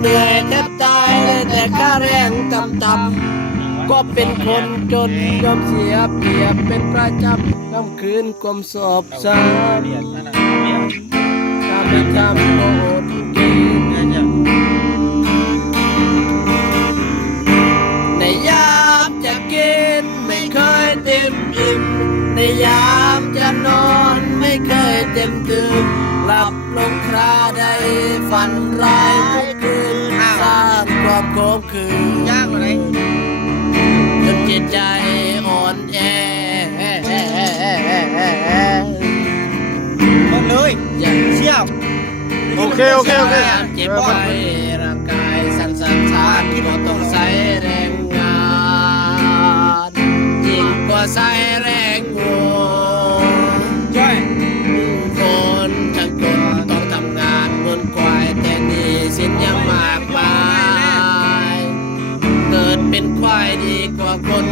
เหนื่อยแทบตายเลยแต่ค่าแรงต่ำๆก็เป็นคนจนยอมเสียเปรียบเป็นประจำค่ำคืนความสอบซ้ำถ้าไม่ทำก็อดกินในยามจะกินไม่เคยเต็มอิ่มในยามจะนอนไม่เคยเต็มตื่นหลับลงคราใดฝันร้ายทุกคืนสร้างความโคมคืนยากเลยจนจิตใจอ่อนแอหมดเลยเชี่ยวโอเคเจ็บไว้ร่างกายสั่นสะท้านก็ต้องใช้แรงงานยิ่งกว่าใช้แรงงานช่วยคนทั้งคนต้องทำงานเงินควายแต่หนี้สินยังมากมายเกิดเป็นควายดีกว่าคน